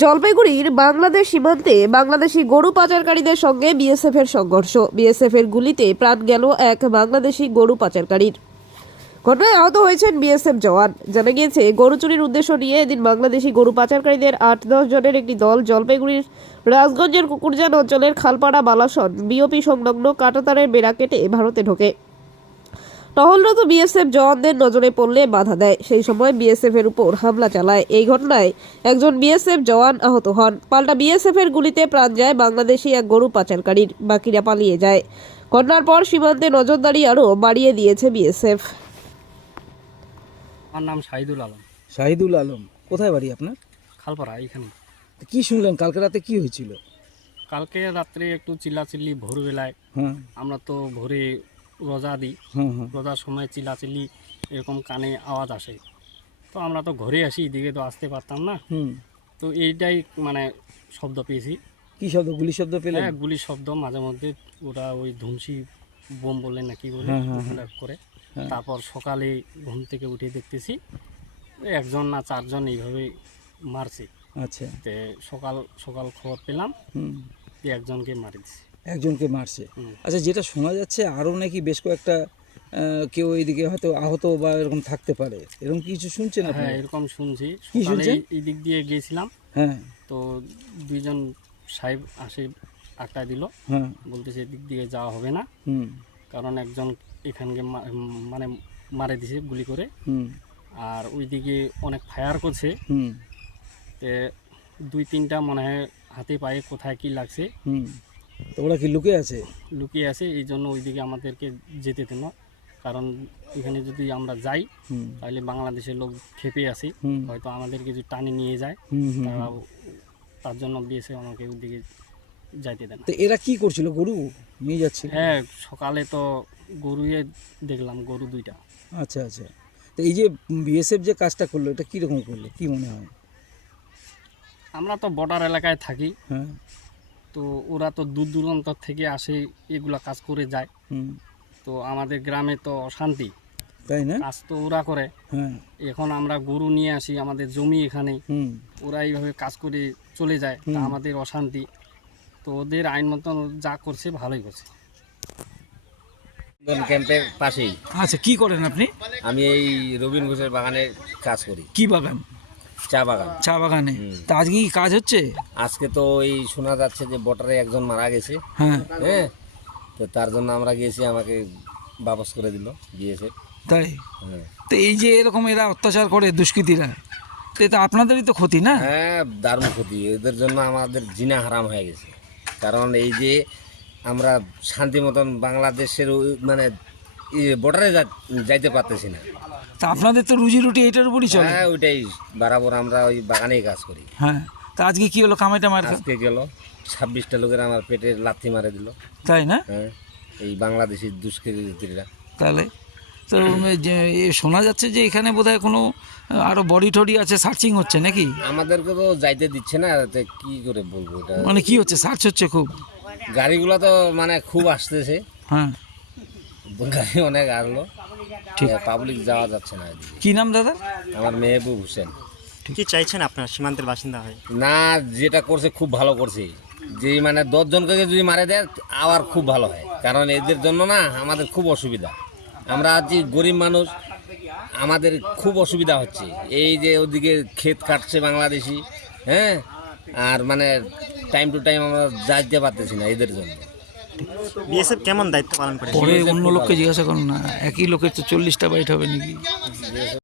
জলপাইগুড়ির বাংলাদেশ সীমান্তে বাংলাদেশি গরু পাচারকারীদের সঙ্গে বিএসএফ এর সংঘর্ষ। বিএসএফ এর গুলিতে প্রাণ গেল এক বাংলাদেশি গরু পাচারকারীর। ঘটনায় আহত হয়েছেন বিএসএফ জওয়ান। জানা গিয়েছে, গরু চুরির উদ্দেশ্য নিয়ে এদিন বাংলাদেশি গরু পাচারকারীদের ৮-১০ জনের একটি দল জলপাইগুড়ির রাজগঞ্জের কুকুরজান অঞ্চলের খালপাড়া বালাসন বিওপি সংলগ্ন কাঁটাতারের বেড়া কেটে ভারতে ঢোকে। টহলরত বিএসএফ জওয়ানদের নজরে পড়লে বাধা দেয়। সেই সময় বিএসএফ এর উপর হামলা চালায়। এই ঘটনায় একজন বিএসএফ জওয়ান আহত হন। পাল্টা বিএসএফ এর গুলিতে প্রাণ যায় বাংলাদেশি এক গরু পাচারকারীর। বাকিরা পালিয়ে যায়। ঘটনার পর সীমান্তে নজরদারি আরও বাড়িয়ে দিয়েছে বিএসএফ। আমার নাম শাহিদুল আলম। শাহিদুল আলম, কোথায় বাড়ি আপনার? খালপাড়া এখানে। কি শুনলেন কালকে রাতে কি হয়েছিল? কালকে রাত্রে একটু চিল্লাচিল্লি ভোরবেলায়। হ্যাঁ আমরা তো ভোরে রোজা দিই, হ্যাঁ রোজার সময় চিল্লাচিল্লি এরকম কানে আওয়াজ আসে। তো আমরা তো ঘরে আসি, এদিকে তো আসতে পারতাম না। তো এইটাই মানে শব্দ পেয়েছি। কি শব্দ? গুলি শব্দ পেলেন? হ্যাঁ, গুলির শব্দ। মাঝে মধ্যে ওরা ওই ধুমসি বোম বলে না কি বলে ওগুলা করে। তারপর সকালে ঘুম থেকে উঠে দেখতেছি একজন না চারজন এইভাবে মারছে। আচ্ছা, তে সকাল সকাল খবর পেলাম যে একজনকে মারি দিছে। একজনকে মারছে। আচ্ছা, যেটা শোনা যাচ্ছে আরও নাকি বেশ কয়েকটা কেউ এইদিকে হয়তো আহত বা এরকম থাকতে পারে, এরকম কিছু শুনছেন আপনি? হ্যাঁ, এরকম শুনছি। কি সকালে শুনছেন? এই দিক দিয়ে গিয়েছিলাম। হ্যাঁ তো দুইজন সাহেব আসে আটকা দিল, হ্যাঁ বলতেছে এদিক দিয়ে যাওয়া হবে না, কারণ একজন এখানকে মানে মারে দিছে গুলি করে। আর ওইদিকে অনেক ফায়ার করছে। তে 2-3টা মনে হয় হাতে পায়ে কোথায় কি লাগছে। তো ওরা কি লুকিয়ে আছে? লুকিয়ে আছে, এই জন্য ওইদিকে আমাদেরকে যেতে দেন না। কারণ এখানে যদি আমরা যাই তাহলে বাংলাদেশের লোক খেপে আসি, হয়তো আমাদেরকে যদি টানে নিয়ে যায়। তার জন্য বিএসএফ আমাকে ওইদিকে যাইতে দেন। তো এরা কি করছিল? গরু নিয়ে যাচ্ছিল? হ্যাঁ, সকালে তো গরুয়ে দেখলাম, গরু 2টা। আচ্ছা আচ্ছা, তো এই যে বিএসএফ যে কাজটা করলো এটা কীরকম করলো, কি মনে হয়? আমরা তো বর্ডার এলাকায় থাকি। হ্যাঁ, তো ওরা তো দূর দূরান্ত থেকে আসে, এগুলা কাজ করে যায়। তো আমাদের গ্রামে তো অশান্তি, তাই না? কাজ তো ওরা করে। হ্যাঁ, এখন আমরা গরু নিয়ে আসি, আমাদের জমি এখানে, ওরা এইভাবে কাজ করে চলে যায়, তা আমাদের অশান্তি। তো ওদের আইন মতন যা করছে ভালোই করছে। ক্যাম্পের পাশেই। আচ্ছা, কি করেন আপনি? আমি এই রবীন ঘোষের বাগানে কাজ করি। কি বাগান? চা বাগান। চা বাগানে। তা আজকে কি কাজ হচ্ছে? আজকে তো এই শোনা যাচ্ছে যে বর্ডারে একজন মারা গেছে। হ্যাঁ হ্যাঁ, তো তার জন্য আমরা গিয়েছি, আমাকে বাপস করে দিল বিএসএফ। তাই? হ্যাঁ তো এই যে এরকম এরা অত্যাচার করে দুষ্কৃতীরা, তো এটা আপনাদেরই তো ক্ষতি না? হ্যাঁ, দারুণ ক্ষতি। এদের জন্য আমাদের জিনা হারাম হয়ে গেছে। কারণ এই যে আমরা শান্তি মতন বাংলাদেশের মানে বর্ডারে যাইতে পারতেছি না। তা আপনাদের তো রুজি রুটি এইটার উপরই চলে। হ্যাঁ, ওইটাই বরাবর আমরা ওই বাগানেই কাজ করি। হ্যাঁ, তা আজকে কি হলো? কামাইটা মার আজকে গেল 26টা লোকের আমার পেটে লাথি মারে দিল। তাই না? হ্যাঁ, এই বাংলাদেশি দুষ্কৃতীরা। তাহলে তো যে শোনা যাচ্ছে যে এখানে বোধহয় কোনো আরো বডি টডি আছে, সার্চিং হচ্ছে নাকি? আমাদেরকে তো যাইতে দিচ্ছে না, তো কি করে বলবো এটা। মানে কি হচ্ছে? সার্চ হচ্ছে খুব? গাড়িগুলো তো মানে খুব আসতেছে। হ্যাঁ, গাড়ি অনেক আসলো, ঠিক। পাবলিক যাওয়া যাচ্ছে না এদিকে। কি নাম দাদা? আমার মেহবুব হোসেন। কি চাইছেন আপনার সীমান্তের বাসিন্দা হয়? না, যেটা করছে খুব ভালো করছে। যে মানে 10 জনকে যদি মারে দেয় আবার খুব ভালো হয়, কারণ এদের জন্য না আমাদের খুব অসুবিধা। আমরা আছি গরিব মানুষ, আমাদের খুব অসুবিধা হচ্ছে। এই যে ওদিকে ক্ষেত কাটছে বাংলাদেশি, হ্যাঁ, আর মানে টাইম টু টাইম আমরা যাইতে পারতেছি না এদের জন্য। বিএসএফ কেমন দায়িত্ব পালন করে? পরে অন্য লোককে জিজ্ঞাসা করুন না, একই লোকের তো 40টা বাইট হবে নাকি?